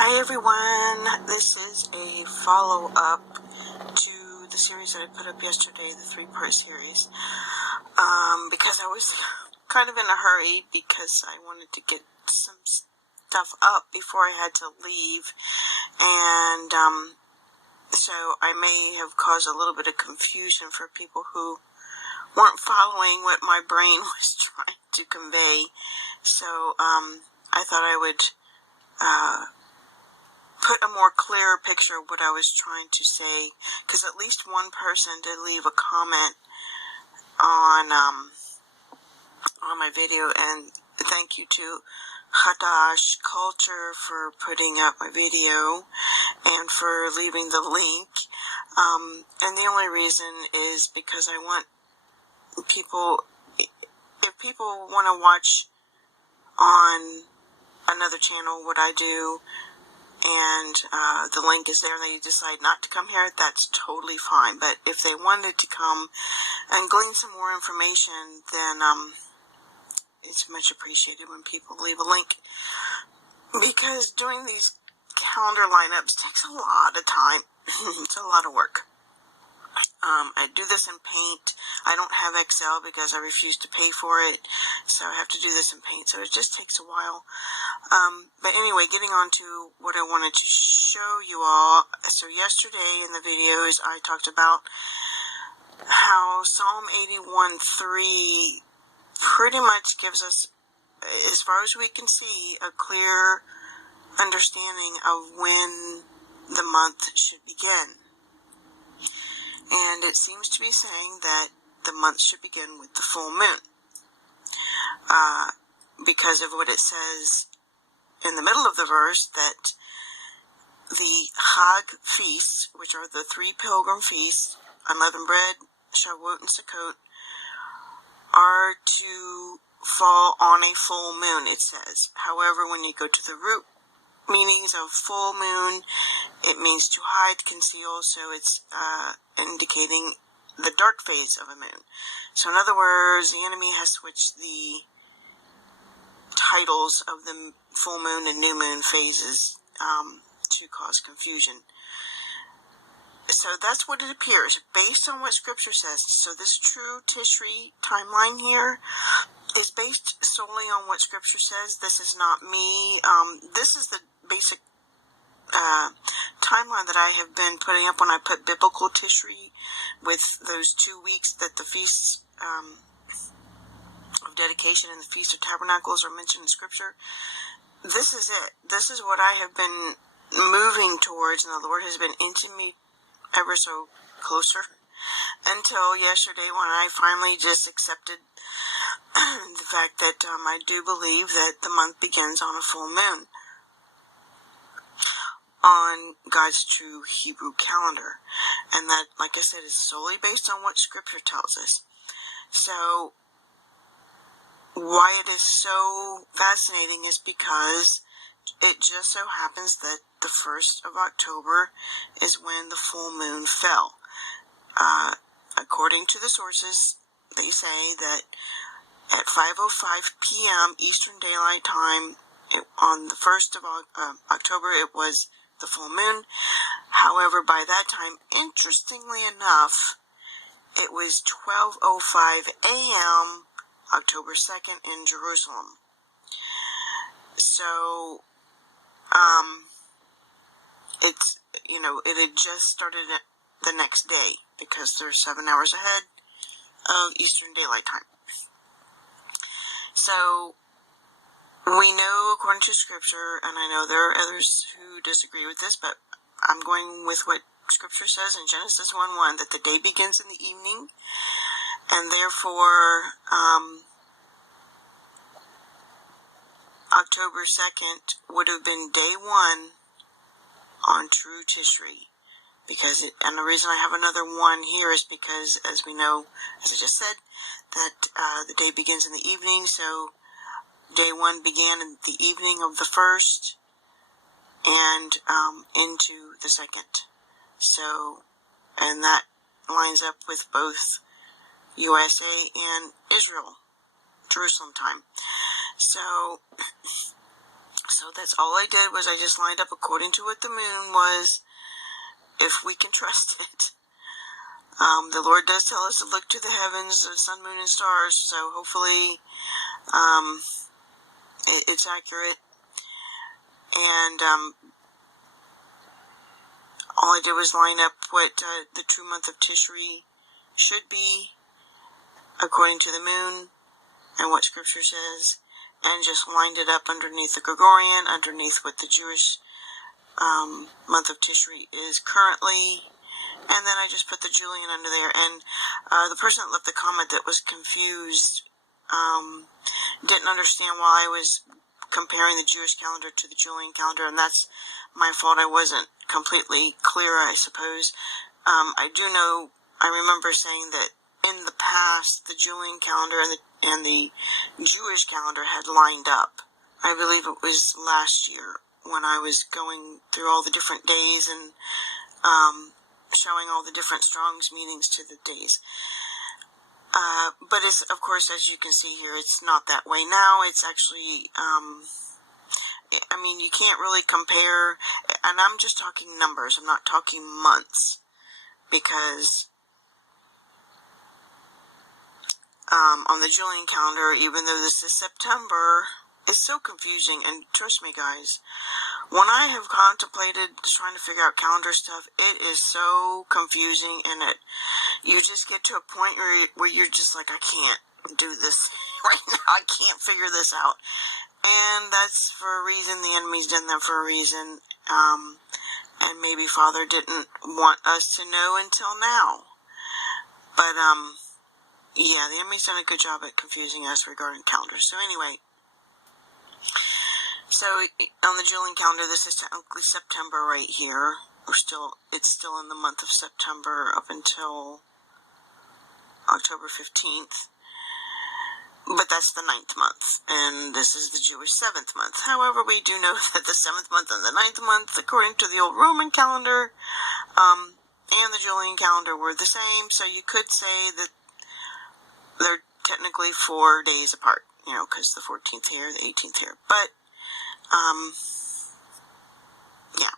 Hi everyone, this is a follow-up to the series that I put up yesterday, the 3-part series, because I was kind of in a hurry because I wanted to get some stuff up before I had to leave, and so I may have caused a little bit of confusion for people who weren't following what my brain was trying to convey. So I thought I would put a more clearer picture of what I was trying to say, because at least one person did leave a comment on my video, and thank you to Hadash Culture for putting up my video and for leaving the link. And the only reason is because I want people, if people want to watch on another channel what I do, and the link is there and they decide not to come here, that's totally fine. But if they wanted to come and glean some more information, then it's much appreciated when people leave a link, because doing these calendar lineups takes a lot of time. It's a lot of work. I do this in Paint. I don't have Excel because I refuse to pay for it, so I have to do this in Paint, so it just takes a while. But anyway, getting on to what I wanted to show you all. So yesterday in the videos, I talked about how Psalm 81:3 pretty much gives us, as far as we can see, a clear understanding of when the month should begin. And it seems to be saying that the month should begin with the full moon, because of what it says in the middle of the verse, that the Chag feasts, which are the 3 pilgrim feasts, unleavened bread, Shavuot, and Sukkot, are to fall on a full moon, it says. However, when you go to the root meanings of full moon, it means to hide, conceal, so it's indicating the dark phase of a moon. So in other words, the enemy has switched the titles of the full moon and new moon phases to cause confusion. So that's what it appears, based on what Scripture says. So this true Tishri timeline here is based solely on what Scripture says. This is not me. This is the basic timeline that I have been putting up when I put biblical Tishri, with those 2 weeks that the feasts of dedication and the Feast of Tabernacles are mentioned in Scripture. This is it. This is what I have been moving towards, and the Lord has been inching me ever so closer, until yesterday when I finally just accepted the fact that I do believe that the month begins on a full moon on God's true Hebrew calendar. And that, like I said, is solely based on what Scripture tells us. So why it is so fascinating is because it just so happens that the 1st of October is when the full moon fell. According to the sources, they say that at 5:05 p.m. Eastern Daylight Time, on the 1st of October, it was the full moon. However, by that time, interestingly enough, it was 12:05 a.m. October 2nd in Jerusalem. So, it's, it had just started the next day, because they're 7 hours ahead of Eastern Daylight Time. So, we know according to Scripture, and I know there are others who disagree with this, but I'm going with what Scripture says in Genesis 1:1, that the day begins in the evening, and therefore October 2nd would have been day 1 on true Tishri. And the reason I have another 1 here is because, as we know, as I just said, that the day begins in the evening, so day 1 began in the evening of the 1st and into the 2nd. So, and that lines up with both USA and Israel, Jerusalem time. So So that's all I did, was I just lined up according to what the moon was, if we can trust it. The Lord does tell us to look to the heavens, the sun, moon, and stars, so hopefully it's accurate. And all I did was line up what the true month of Tishri should be according to the moon and what Scripture says, and just lined it up underneath the Gregorian, underneath what the Jewish month of Tishri is currently, and then I just put the Julian under there. And the person that left the comment that was confused didn't understand why I was comparing the Jewish calendar to the Julian calendar, and that's my fault. I wasn't completely clear, I suppose. I do know, I remember saying that in the past, the Julian calendar and the Jewish calendar had lined up. I believe it was last year when I was going through all the different days and showing all the different Strong's meanings to the days. But it's, of course, as you can see here, it's not that way now. It's actually, I mean, you can't really compare, and I'm just talking numbers. I'm not talking months, because on the Julian calendar, even though this is September, it's so confusing. And trust me, guys, when I have contemplated trying to figure out calendar stuff, it is so confusing, and you just get to a point where you're just like, I can't do this right now. I can't figure this out. And that's for a reason. The enemy's done that for a reason. And maybe Father didn't want us to know until now. But, yeah, the enemy's done a good job at confusing us regarding calendars. So anyway, so on the Julian calendar, this is technically September right here. It's still in the month of September up until October 15th. But that's the 9th month, and this is the Jewish 7th month. However, we do know that the 7th month and the 9th month, according to the old Roman calendar, and the Julian calendar, were the same. So you could say that they're technically 4 days apart, because the 14th here, the 18th here. But, yeah.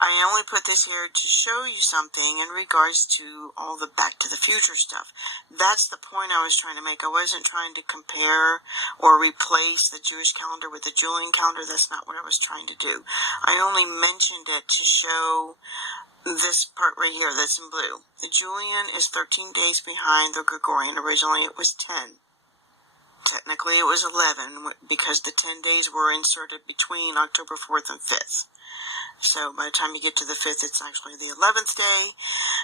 I only put this here to show you something in regards to all the Back to the Future stuff. That's the point I was trying to make. I wasn't trying to compare or replace the Jewish calendar with the Julian calendar. That's not what I was trying to do. I only mentioned it to show this part right here that's in blue. The Julian is 13 days behind the Gregorian. Originally it was 10. Technically it was 11 because the 10 days were inserted between October 4th and 5th. So by the time you get to the 5th, it's actually the 11th day.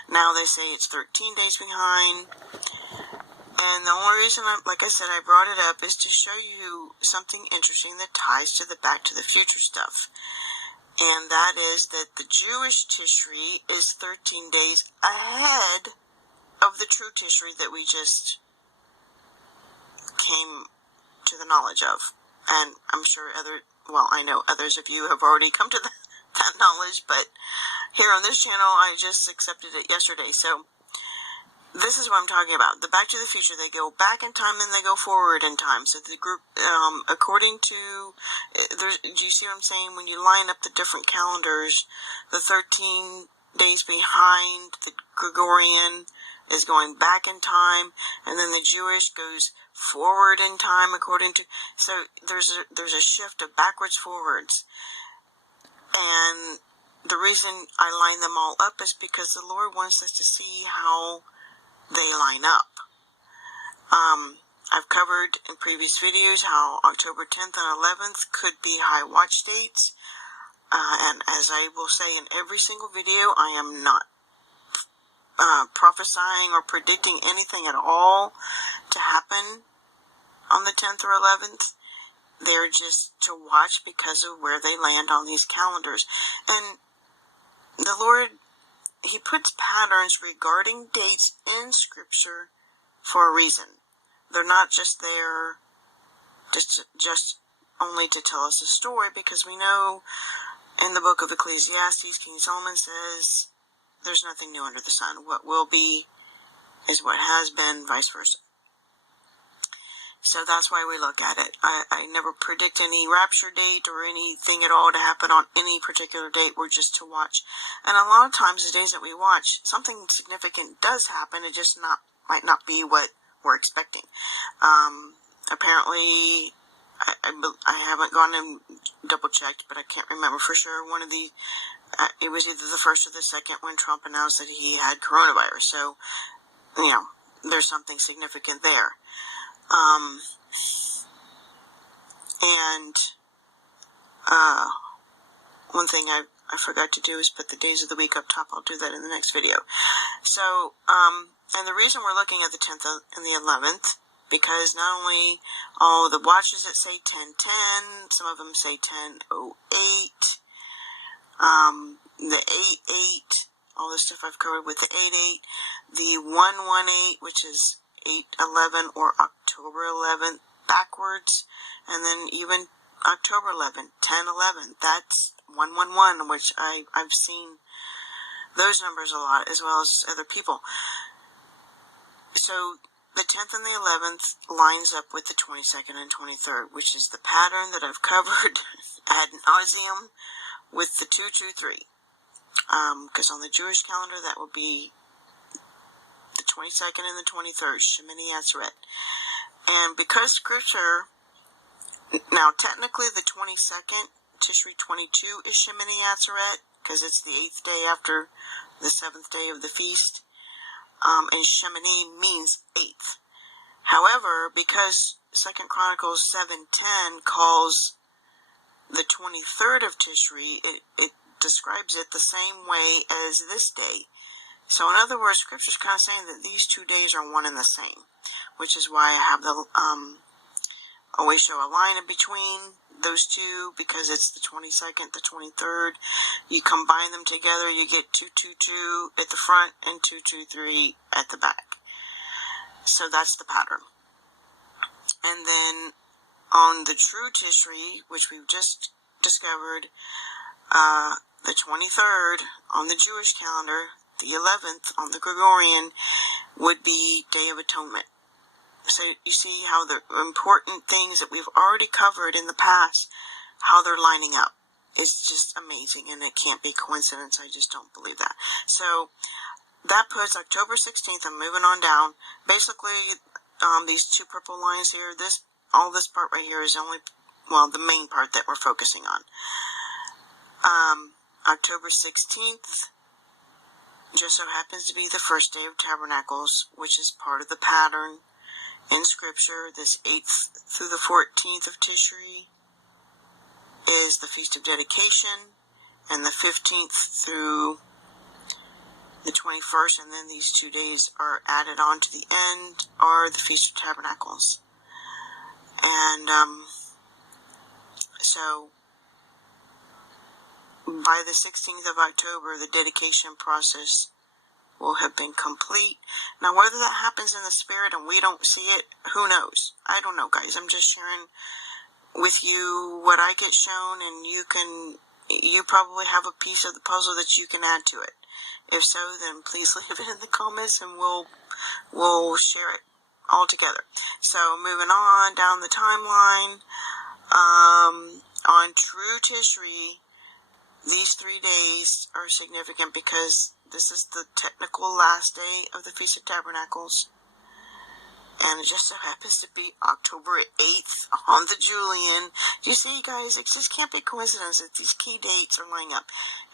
Now they say it's 13 days behind. And the only reason, like I said, I brought it up is to show you something interesting that ties to the Back to the Future stuff. And that is that the Jewish Tishri is 13 days ahead of the true Tishri that we just came to the knowledge of. And I'm sure I know others of you have already come to that knowledge, but here on this channel, I just accepted it yesterday. So this is what I'm talking about. The Back to the Future, they go back in time and they go forward in time. So the group, according to, do you see what I'm saying? When you line up the different calendars, the 13 days behind the Gregorian is going back in time, and then the Jewish goes forward in time according to, so there's a shift of backwards, forwards. And the reason I line them all up is because the Lord wants us to see how they line up. I've covered in previous videos how October 10th and 11th could be high watch dates. And as I will say in every single video, I am not prophesying or predicting anything at all to happen on the 10th or 11th. They're just to watch because of where they land on these calendars. And the Lord, He puts patterns regarding dates in Scripture for a reason. They're not just there just only to tell us a story, because we know in the book of Ecclesiastes, King Solomon says, there's nothing new under the sun. What will be is what has been, vice versa. So that's why we look at it. I never predict any rapture date or anything at all to happen on any particular date. We're just to watch. And a lot of times the days that we watch, something significant does happen. It just might not be what we're expecting. Apparently, I haven't gone and double checked, but I can't remember for sure. One of the, it was either the first or the second when Trump announced that he had coronavirus. So, there's something significant there. One thing I forgot to do is put the days of the week up top. I'll do that in the next video. So, and the reason we're looking at the 10th and the 11th, because not only all the watches that say 10:10, some of them say 10:08, the 8:8, all the stuff I've covered with the 8:8, the 1:18, which is 8/11 or October 11th backwards, and then even October 11th, 10/11, that's 111, which I've seen those numbers a lot, as well as other people. So the 10th and the 11th lines up with the 22nd and 23rd, which is the pattern that I've covered ad nauseum with the 223. Because on the Jewish calendar, that would be the 22nd and the 23rd, Shemini Atzeret. And because scripture, now technically the 22nd, Tishri 22 is Shemini Atzeret, because it's the 8th day after the 7th day of the feast. And Shemini means 8th. However, because 2 Chronicles 7:10 calls the 23rd of Tishri, it describes it the same way as this day. So in other words, scripture's kind of saying that these 2 days are one and the same, which is why I have the always show a line in between those two, because it's the 22nd, the 23rd. You combine them together, you get 222 at the front and 223 at the back. So that's the pattern. And then on the true Tishri, which we've just discovered, the 23rd on the Jewish calendar, the 11th on the Gregorian, would be Day of Atonement. So you see how the important things that we've already covered in the past, how they're lining up. It's just amazing, and it can't be coincidence. I just don't believe that. So that puts October 16th, I'm moving on down. Basically, these two purple lines here, all this part right here is the main part that we're focusing on. October 16th just so happens to be the first day of Tabernacles, which is part of the pattern in scripture. This 8th through the 14th of Tishri is the Feast of Dedication, and the 15th through the 21st, and then these 2 days are added on to the end, are the Feast of Tabernacles. And so by the 16th of October, the dedication process will have been complete. Now, whether that happens in the spirit and we don't see it, who knows? I don't know, guys. I'm just sharing with you what I get shown, and you probably have a piece of the puzzle that you can add to it. If so, then please leave it in the comments, and we'll share it all together. So, moving on down the timeline, on True Tishri, these 3 days are significant because this is the technical last day of the Feast of Tabernacles. And it just so happens to be October 8th on the Julian. You see, guys, it just can't be coincidence that these key dates are lining up.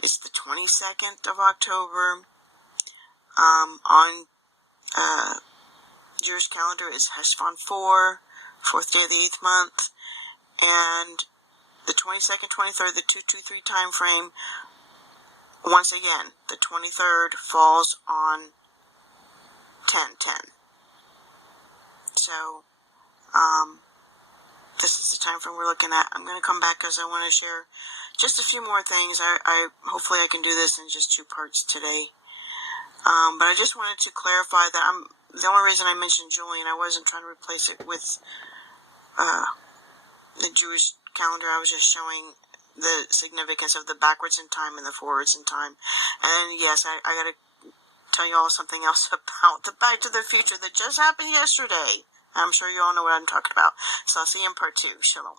It's the 22nd of October. On Jewish calendar is Heshvan 4, 4th day of the 8th month. And the 22nd, 23rd, the 223 time frame, once again, the 23rd falls on 10:10. So, this is the time frame we're looking at. I'm going to come back because I want to share just a few more things. Hopefully I can do this in just 2 parts today. But I just wanted to clarify that the only reason I mentioned Julian, I wasn't trying to replace it with the Jewish calendar. I was just showing the significance of the backwards in time and the forwards in time. And yes, I got to tell you all something else about the Back to the Future that just happened yesterday. I'm sure you all know what I'm talking about. So I'll see you in part 2. Shalom.